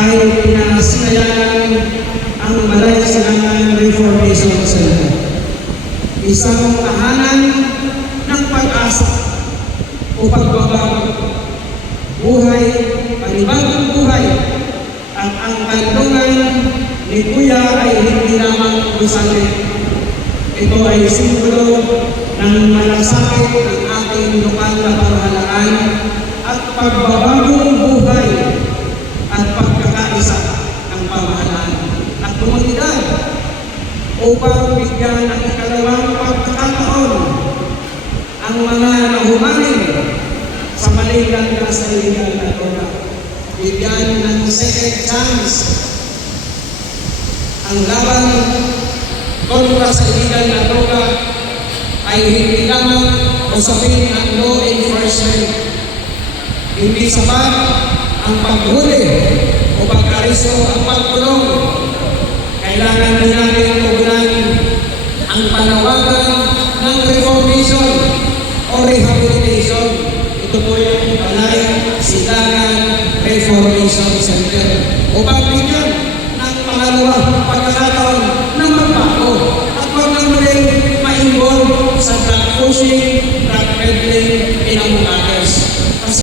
ay pinasinayan ang Balay Silangan Reformation Center. Isang tahanan ng pag-asa o pagbabago, buhay, panibagong buhay, at ang kandungan ni Kuya ay hindi lamang gusali. Ito ay simbolo ng malasakit ng ating lokal na pamahalaan at pagbabagong buhay at pagkakaisa ng pamahalaan at komunidad upang bigyan ng ikalawang pagkakataon ang mga nahumaling sa maligang na sa illegal na droga. Bigyan ng second chance ang laban kontra sa illegal na droga ay hindi lamang usapin ang law enforcement. Hindi sapat ang paghuli o pag-aristo ang pagkulong. Kailangan na natin tugunan ang panawagan ng reformation o rehabilitation. Ito po yung Balay Silangan Reformation Center upang